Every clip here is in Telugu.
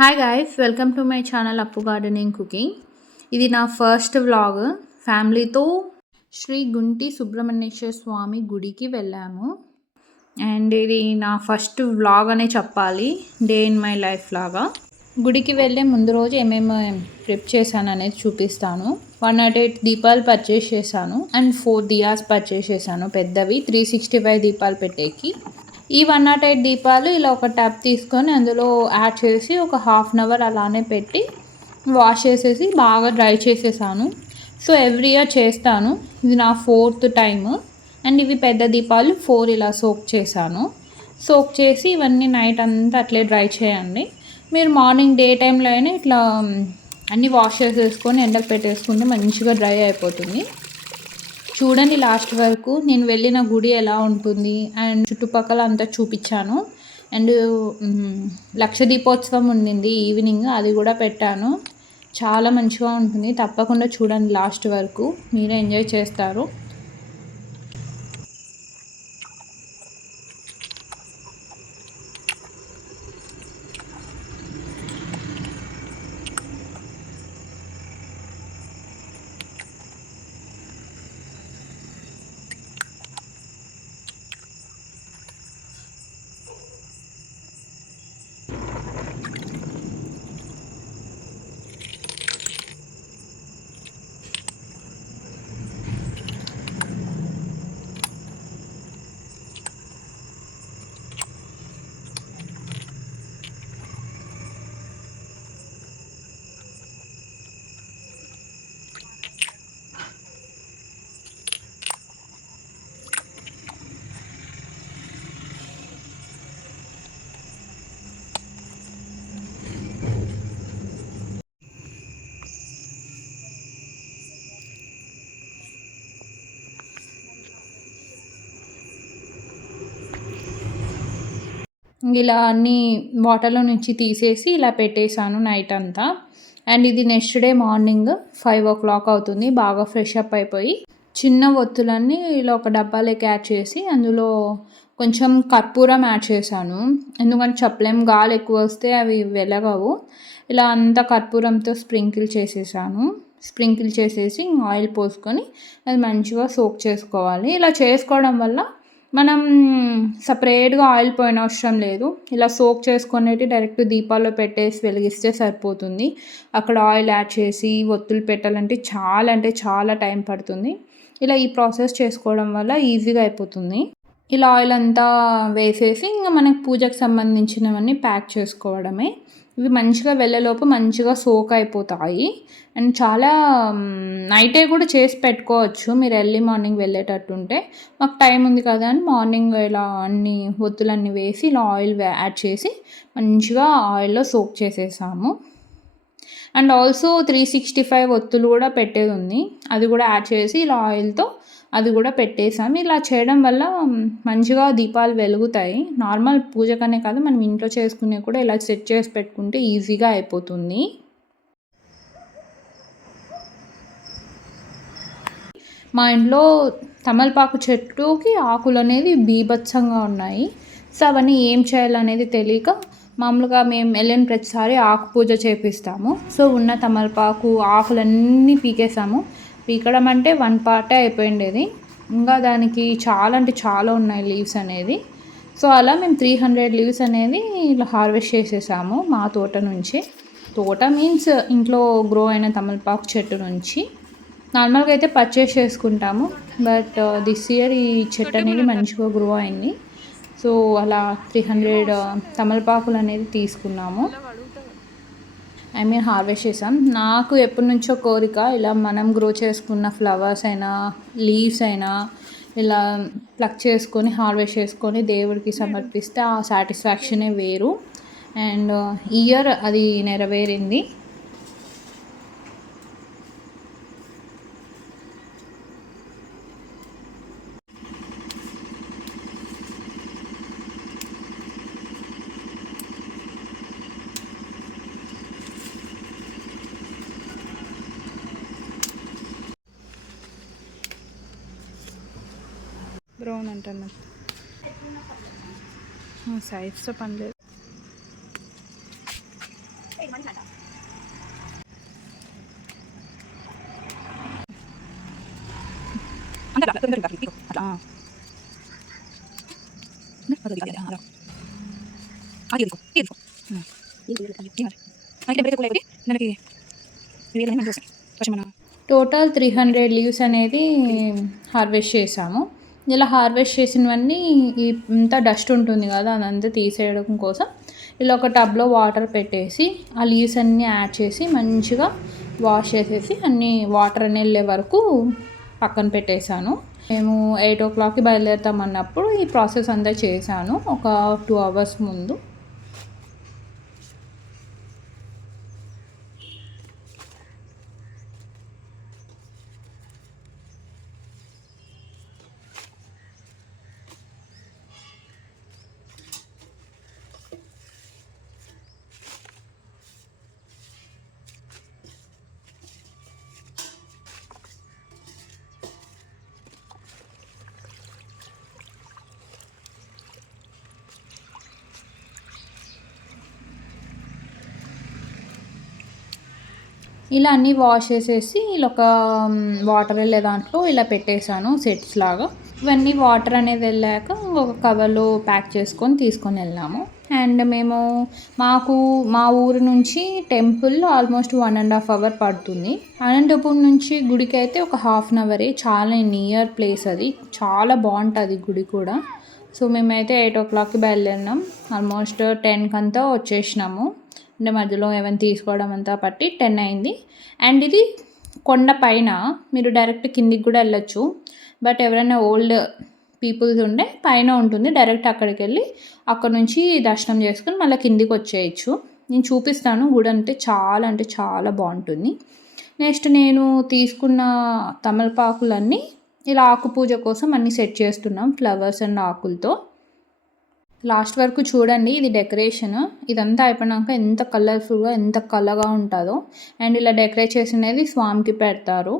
Hi guys, welcome to my channel అప్పు గార్డెనింగ్ కుకింగ్. ఇది నా ఫస్ట్ వ్లాగ్. ఫ్యామిలీతో శ్రీ గుంటి సుబ్రహ్మణ్యేశ్వర స్వామి గుడికి వెళ్ళాము. అండ్ ఇది నా ఫస్ట్ వ్లాగ్ అనే చెప్పాలి, డే ఇన్ మై లైఫ్ లాగా. గుడికి వెళ్ళే ముందు రోజు ఏమేమి ప్రిప్ చేశాను అనేది చూపిస్తాను. 108 దీపాలు పర్చేస్ చేశాను అండ్ 4 దియాస్ పర్చేస్ చేశాను, పెద్దవి 365 దీపాలు పెట్టేకి. ఈ 108 దీపాలు ఇలా ఒక ట్యాప్ తీసుకొని అందులో యాడ్ చేసి ఒక హాఫ్ అన్ అవర్ అలానే పెట్టి వాష్ చేసేసి బాగా డ్రై చేసేసాను. సో ఎవ్రీ ఇయర్ చేస్తాను, ఇది నా 4th టైమ్. అండ్ ఇవి పెద్ద దీపాలు 4 ఇలా సోక్ చేశాను. సోక్ చేసి ఇవన్నీ నైట్ అంతా అట్లే డ్రై చేయండి. మీరు మార్నింగ్ డే టైంలో అయినా ఇట్లా అన్నీ వాష్ చేసేసుకొని ఎండకు పెట్టేసుకుంటే మంచిగా డ్రై అయిపోతుంది. చూడండి లాస్ట్ వరకు నేను వెళ్ళిన గుడి ఎలా ఉంటుంది అండ్ చుట్టుపక్కల అంతా చూపించాను. అండ్ లక్ష దీపోత్సవం ఉండింది ఈవినింగ్, అది కూడా పెట్టాను. చాలా మంచిగా ఉంటుంది, తప్పకుండా చూడండి లాస్ట్ వరకు, మీరే ఎంజాయ్ చేస్తారు. ఇలా అన్నీ వాటర్లో నుంచి తీసేసి ఇలా పెట్టేశాను నైట్ అంతా. అండ్ ఇది నెక్స్ట్ డే మార్నింగ్ 5 o'clock అవుతుంది. బాగా ఫ్రెష్ అప్ అయిపోయి చిన్న ఒత్తులన్నీ ఇలా ఒక డబ్బాలోకి యాడ్ చేసి అందులో కొంచెం కర్పూరం యాడ్ చేశాను. ఎందుకంటే చెప్పలేం, గాలి ఎక్కువ వస్తే అవి వెలగవు. ఇలా అంతా కర్పూరంతో స్ప్రింకిల్ చేసేసాను. స్ప్రింకిల్ చేసేసి ఆయిల్ పోసుకొని అది మంచిగా సోక్ చేసుకోవాలి. ఇలా చేసుకోవడం వల్ల మనం సపరేట్గా ఆయిల్ పోయిన అవసరం లేదు. ఇలా సోక్ చేసుకునేటి డైరెక్ట్ దీపాల్లో పెట్టేసి వెలిగిస్తే సరిపోతుంది. అక్కడ ఆయిల్ యాడ్ చేసి ఒత్తులు పెట్టాలంటే చాలా టైం పడుతుంది. ఇలా ఈ ప్రాసెస్ చేసుకోవడం వల్ల ఈజీగా అయిపోతుంది. ఇలా ఆయిల్ అంతా వేసేసి ఇంకా మనకి పూజకు సంబంధించినవన్నీ ప్యాక్ చేసుకోవడమే. ఇవి మంచిగా వెళ్ళేలోపు మంచిగా సోక్ అయిపోతాయి. అండ్ చాలా నైటే కూడా చేసి పెట్టుకోవచ్చు మీరు ఎర్లీ మార్నింగ్ వెళ్ళేటట్టుంటే. మాకు టైం ఉంది కదా అని మార్నింగ్ ఇలా అన్ని ఒత్తులన్నీ వేసి ఇలా ఆయిల్ యాడ్ చేసి మంచిగా ఆయిల్లో సోక్ చేసేసాము. అండ్ ఆల్సో 365 ఒత్తులు కూడా పెట్టేది ఉంది, అది కూడా యాడ్ చేసి ఇలా ఆయిల్తో అది కూడా పెట్టేసాము. ఇలా చేయడం వల్ల మంచిగా దీపాలు వెలుగుతాయి. నార్మల్ పూజకనే కాదు, మనం ఇంట్లో చేసుకునే కూడా ఇలా సెట్ చేసి పెట్టుకుంటే ఈజీగా అయిపోతుంది. మా ఇంట్లో తమలపాకు చెట్టుకి ఆకులు అనేది బీభత్సంగా ఉన్నాయి. సో అవన్నీ ఏం చేయాలనేది తెలియక మామూలుగా మేము వెళ్ళిన ప్రతిసారి ఆకు పూజ చేపిస్తాము. సో ఉన్న తమలపాకు ఆకులన్నీ పీకేసాము. పీకడం అంటే 1 part అయిపోయిండేది, ఇంకా దానికి చాలా ఉన్నాయి లీవ్స్ అనేది. సో అలా మేము 300 లీవ్స్ అనేది ఇలా హార్వెస్ట్ చేసేసాము మా తోట నుంచి. తోట మీన్స్ ఇంట్లో గ్రో అయిన తమలపాకు చెట్టు నుంచి. నార్మల్గా అయితే పర్చేస్ చేసుకుంటాము, బట్ దిస్ ఇయర్ ఈ చెట్టు అనేది మంచిగా గ్రో అయింది. సో అలా 300 తమలపాకులు అనేది తీసుకున్నాము, హార్వెస్ట్ చేసాం. నాకు ఎప్పటి నుంచో కోరిక, ఇలా మనం గ్రో చేసుకున్న ఫ్లవర్స్ అయినా లీవ్స్ అయినా ఇలా ప్లక్ చేసుకొని హార్వెస్ట్ చేసుకొని దేవుడికి సమర్పిస్తే ఆ సాటిస్ఫాక్షనే వేరు. అండ్ ఇయర్ అది నెరవేరింది. బ్రౌన్ అంటాను, సైజ్తో పని లేదు. టోటల్ 300 లీవ్స్ అనేది హార్వెస్ట్ చేసాము. ఇలా హార్వెస్ట్ చేసినవన్నీ ఇంత డస్ట్ ఉంటుంది కదా, అదంతా తీసేయడం కోసం ఇలా ఒక టబ్లో వాటర్ పెట్టేసి ఆ లీవ్స్ అన్నీ యాడ్ చేసి మంచిగా వాష్ చేసేసి అన్నీ వాటర్ అని వెళ్ళే వరకు పక్కన పెట్టేశాను. మేము 8 o'clockకి బయలుదేరుతాం అన్నప్పుడు ఈ ప్రాసెస్ అంతా చేశాను ఒక 2 hours ముందు. ఇలా అన్నీ వాష్ చేసేసి ఇలా ఒక వాటర్ వెళ్ళే దాంట్లో ఇలా పెట్టేశాను సెట్స్ లాగా. ఇవన్నీ వాటర్ అనేది వెళ్ళాక ఇంకొక కవర్లో ప్యాక్ చేసుకొని తీసుకొని వెళ్ళాము. అండ్ మేము మా ఊరు నుంచి టెంపుల్ ఆల్మోస్ట్ 1.5 hour పడుతుంది. అనంతపూర్ నుంచి గుడికి అయితే ఒక 1/2 hour. చాలా నియర్ ప్లేస్ అది, చాలా బాగుంటుంది గుడి కూడా. సో మేమైతే 8 o'clockకి బయలుదేరినాం. ఆల్మోస్ట్ 10కి అంతా వచ్చేసినాము. అంటే మధ్యలో ఏమైనా తీసుకోవడం అంతా పట్టి 10 అయింది. అండ్ ఇది కొండ పైన, మీరు డైరెక్ట్ కిందికి కూడా వెళ్ళొచ్చు. బట్ ఎవరైనా ఓల్డ్ పీపుల్స్ ఉంటే పైన ఉంటుంది, డైరెక్ట్ అక్కడికి వెళ్ళి అక్కడ నుంచి దర్శనం చేసుకుని మళ్ళీ కిందికి వచ్చేయచ్చు. నేను చూపిస్తాను, గుడి అంటే చాలా బాగుంటుంది. నెక్స్ట్ నేను తీసుకున్న తమలపాకులన్నీ ఇలా ఆకు పూజ కోసం అన్నీ సెట్ చేస్తున్నాం ఫ్లవర్స్ అండ్ ఆకులతో. లాస్ట్ వరకు చూడండి, ఇది డెకరేషన్. ఇదంతా అయిపోయినాక ఎంత కలర్ఫుల్గా ఎంత కలగా ఉంటుందో. అండ్ ఇలా డెకరేట్ చేసినది స్వామికి పెడతారు.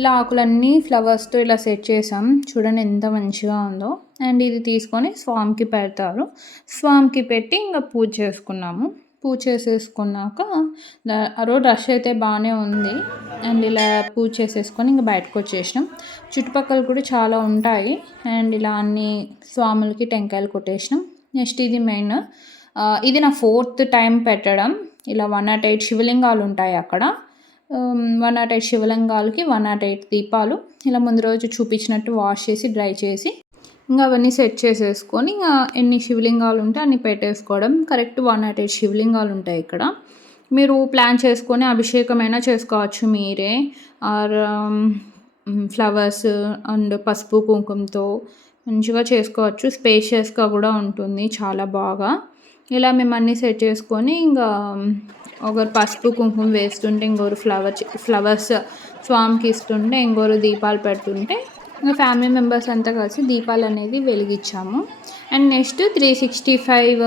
ఇలా ఆకులన్నీ ఫ్లవర్స్తో ఇలా సెట్ చేసాం. చూడండి ఎంత మంచిగా ఉందో. అండ్ ఇది తీసుకొని స్వామికి పెడతారు. స్వామికి పెట్టి ఇంకా పూజ చేసుకున్నాము. పూజ చేసేసుకున్నాక ఆ రోజు రష్ అయితే బాగానే ఉంది. అండ్ ఇలా పూజ చేసేసుకొని ఇంకా బయటకు వచ్చేసినాం. చుట్టుపక్కల కూడా చాలా ఉంటాయి. అండ్ ఇలా అన్ని స్వాములకి టెంకాయలు కొట్టేసినాం. నెక్స్ట్ ఇది మెయిన్, ఇది నా 4th టైం పెట్టడం. ఇలా 108 శివలింగాలు ఉంటాయి అక్కడ. 108 శివలింగాలకి 108 దీపాలు ఇలా ముందు రోజు చూపించినట్టు వాష్ చేసి డ్రై చేసి ఇంకా అవన్నీ సెట్ చేసేసుకొని ఇంకా ఎన్ని శివలింగాలు ఉంటే అన్ని పెట్టేసుకోవడం. కరెక్ట్ 108 శివలింగాలు ఉంటాయి ఇక్కడ. మీరు ప్లాన్ చేసుకొని అభిషేకమైనా చేసుకోవచ్చు మీరే, ఆర్ ఫ్లవర్స్ అండ్ పసుపు కుంకుమతో మంచిగా చేసుకోవచ్చు. స్పేషియస్గా కూడా ఉంటుంది చాలా బాగా. ఇలా మేము అన్నీ సెట్ చేసుకొని ఇంకా ఒకరు పసుపు కుంకుమ వేస్తుంటే ఇంకొకరు ఫ్లవర్స్ స్వామికి ఇస్తుంటే ఇంకొకరు దీపాలు పెడుతుంటే ఇంకా ఫ్యామిలీ మెంబర్స్ అంతా కలిసి దీపాలు అనేది వెలిగించాము. అండ్ నెక్స్ట్ 365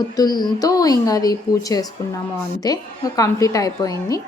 ఒత్తులతో ఇంకా అది పూజ చేసుకున్నాము. అంతే, ఇంకా కంప్లీట్ అయిపోయింది.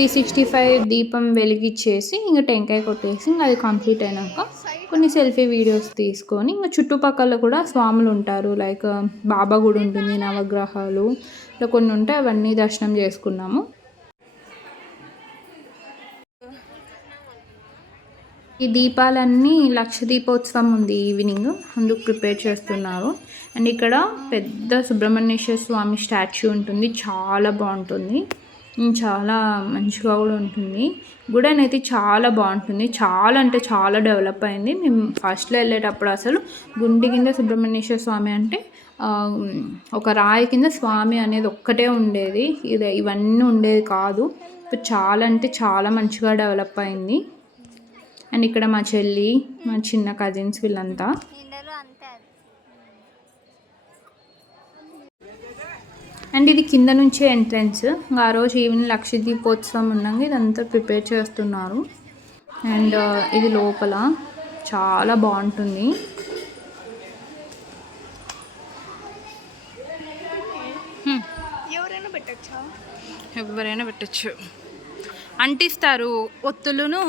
365 దీపం వెలిగిచ్చేసి ఇంక టెంకాయ కొట్టేసి ఇంక అది కంప్లీట్ అయినాక కొన్ని సెల్ఫీ వీడియోస్ తీసుకొని ఇంకా చుట్టుపక్కల కూడా స్వాములు ఉంటారు. లైక్ బాబా గుడి ఉంటుంది, నవగ్రహాలు ఇలా కొన్ని ఉంటాయి, అవన్నీ దర్శనం చేసుకున్నాము. ఈ దీపాలన్నీ లక్ష దీపోత్సవం ఉంది ఈవినింగ్, అందుకు ప్రిపేర్ చేస్తున్నారు. అండ్ ఇక్కడ పెద్ద సుబ్రహ్మణ్యేశ్వర స్వామి స్టాచ్యూ ఉంటుంది, చాలా బాగుంటుంది, చాలా మంచిగా కూడా ఉంటుంది. గుడి అనేది చాలా బాగుంటుంది, చాలా అంటే చాలా డెవలప్ అయింది. మేము ఫస్ట్లో వెళ్ళేటప్పుడు అసలు గుండి కింద సుబ్రహ్మణ్యేశ్వర స్వామి అంటే ఒక రాయి కింద స్వామి అనేది ఒక్కటే ఉండేది, ఇవన్నీ ఉండేది కాదు. ఇప్పుడు చాలా అంటే చాలా మంచిగా డెవలప్ అయింది. అండ్ ఇక్కడ మా చెల్లి, మా చిన్న కజిన్స్ వీళ్ళంతా. అండ్ ఇది కింద నుంచే ఎంట్రన్స్. ఆ రోజు ఈవినింగ్ లక్ష దీపోత్సవం ఉన్నాక ఇదంతా ప్రిపేర్ చేస్తున్నారు. అండ్ ఇది లోపల చాలా బాగుంటుంది. ఎవరైనా పెట్టచ్చు, అంటిస్తారు ఒత్తులను.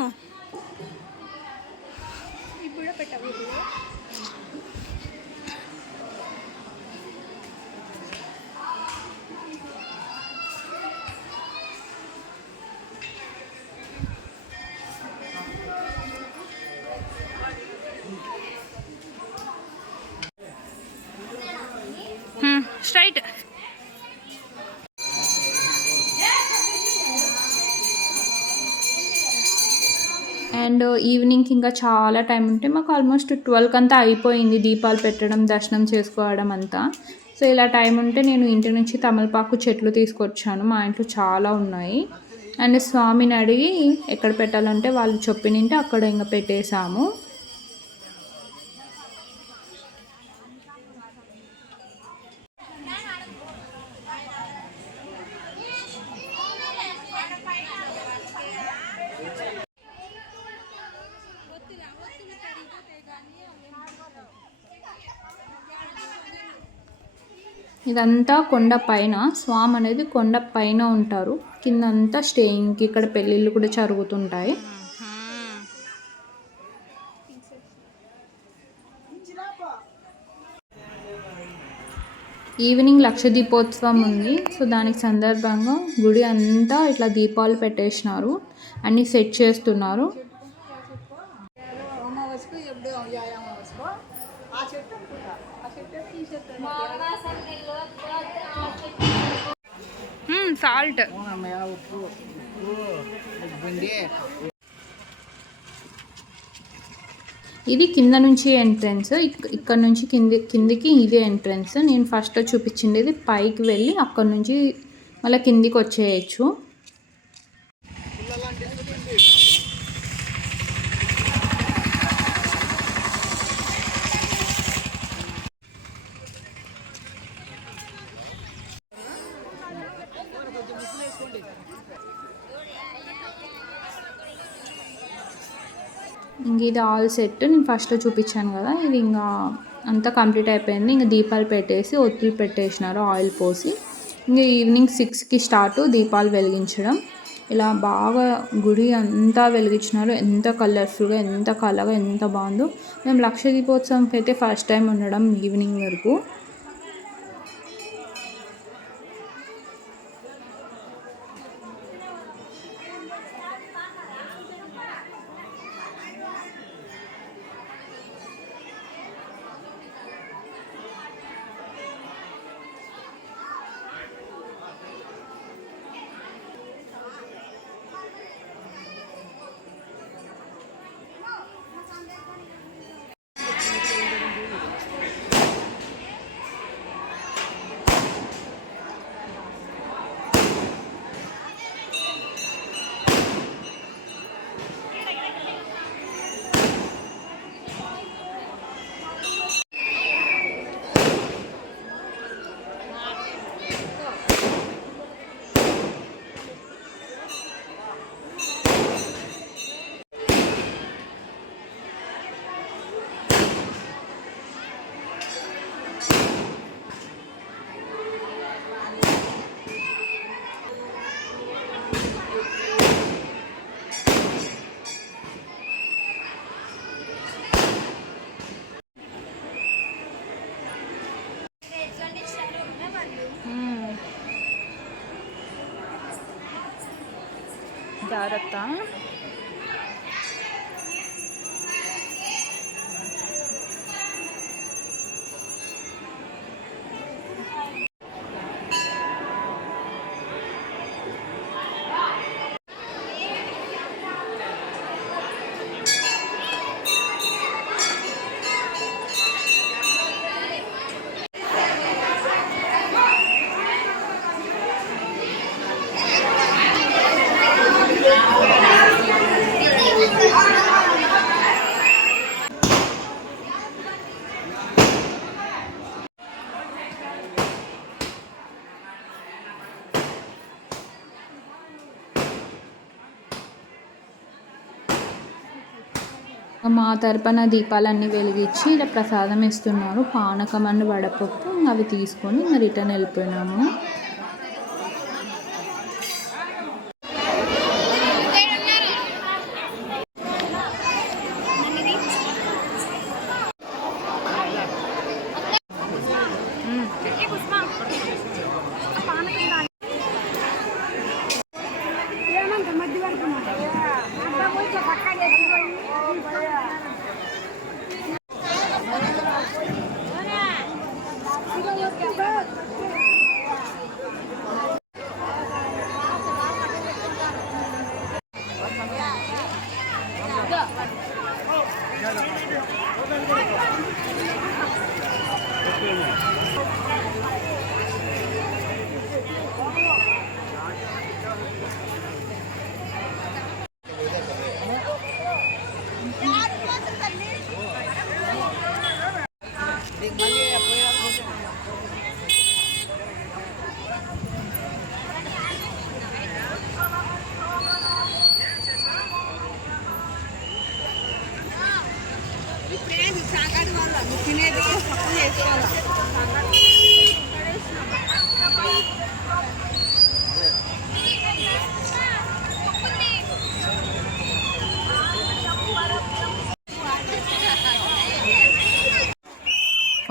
స్ట్రైట్. అండ్ ఈవినింగ్కి ఇంకా చాలా టైం ఉంటే మాకు ఆల్మోస్ట్ 12 అంతా అయిపోయింది దీపాలు పెట్టడం, దర్శనం చేసుకోవడం అంతా. సో ఇలా టైం ఉంటే నేను ఇంటి నుంచి తమలపాకు చెట్లు తీసుకొచ్చాను, మా ఇంట్లో చాలా ఉన్నాయి. అండ్ స్వామిని అడిగి ఎక్కడ పెట్టాలంటే వాళ్ళు చెప్పినంటే అక్కడ ఇంకా పెట్టేశాము. ఇదంతా కొండ పైన, స్వామి అనేది కొండ పైన ఉంటారు, కిందంతా స్టేయింగ్కి ఇక్కడ పెళ్ళిళ్ళు కూడా జరుగుతుంటాయి. ఈవినింగ్ లక్ష దీపోత్సవం ఉంది. సో దానికి సందర్భంగా గుడి అంతా ఇట్లా దీపాలు పెట్టేసినారు, అన్నీ సెట్ చేస్తున్నారు. సాల్ట్. ఇది కింద నుంచి ఎంట్రన్స్, ఇక్కడ నుంచి కిందికి ఇదే ఎంట్రన్స్. నేను ఫస్ట్ చూపించిండేది పైకి వెళ్ళి అక్కడ నుంచి మళ్ళీ కిందికి వచ్చేయచ్చు. ఇంక ఇది ఆల్ సెట్, నేను ఫస్ట్ చూపించాను కదా, ఇది ఇంకా అంతా కంప్లీట్ అయిపోయింది. ఇంకా దీపాలు పెట్టేసి ఒత్తులు పెట్టేసినారు ఆయిల్ పోసి. ఇంకా ఈవినింగ్ 6కి స్టార్ట్ దీపాలు వెలిగించడం. ఇలా బాగా గుడి అంతా వెలిగించినారు, ఎంత కలర్ఫుల్గా, ఎంత కలగా, ఎంత బాగుందో. మేము లక్ష దీపోత్సవంకి అయితే ఫస్ట్ టైం ఉండడం ఈవినింగ్ వరకు. జాగ్రత్త. మా తరపున దీపాలన్నీ వెలిగించి ఇలా ప్రసాదం ఇస్తున్నారు. పానకం అండ్ వడపప్పు. అవి తీసుకొని ఇంకా రిటర్న్ వెళ్ళిపోయినాము.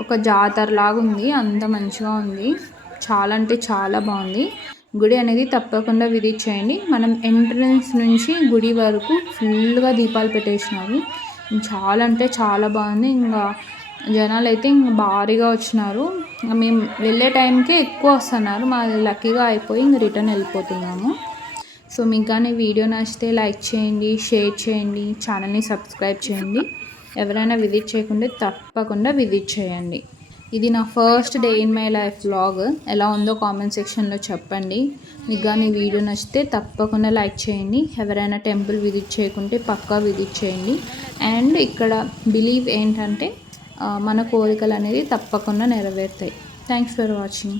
ఒక జాతరలాగా ఉంది. అంత మంచిగా ఉంది. చాలా అంటే చాలా బాగుంది. గుడి అనేది తప్పకుండా విజిట్ చేయండి. మనం ఎంట్రన్స్ నుంచి గుడి వరకు ఫుల్గా దీపాలు పెట్టేసినారు. చాలా అంటే చాలా బాగుంది. ఇంకా జనాలు అయితే ఇంకా భారీగా వచ్చినారు. మేము వెళ్ళే టైంకే ఎక్కువ వస్తున్నారు. మాది లక్కీగా అయిపోయి ఇంక రిటర్న్ వెళ్ళిపోతున్నాము. సో మీకు కానీ వీడియో నచ్చితే లైక్ చేయండి, షేర్ చేయండి, ఛానల్ని సబ్స్క్రైబ్ చేయండి. ఎవరైనా విజిట్ చేయకుంటే తప్పకుండా విజిట్ చేయండి. ఇది నా first day in my life vlog. ఎలా ఉందో కామెంట్ సెక్షన్లో చెప్పండి. మీకు కానీ వీడియో నచ్చితే తప్పకుండా లైక్ చేయండి. ఎవరైనా టెంపుల్ విజిట్ చేయకుంటే పక్కా విజిట్ చేయండి. అండ్ ఇక్కడ బిలీవ్ ఏంటంటే మన కోరికలు అనేది తప్పకుండా నెరవేరుతాయి. Thanks for watching.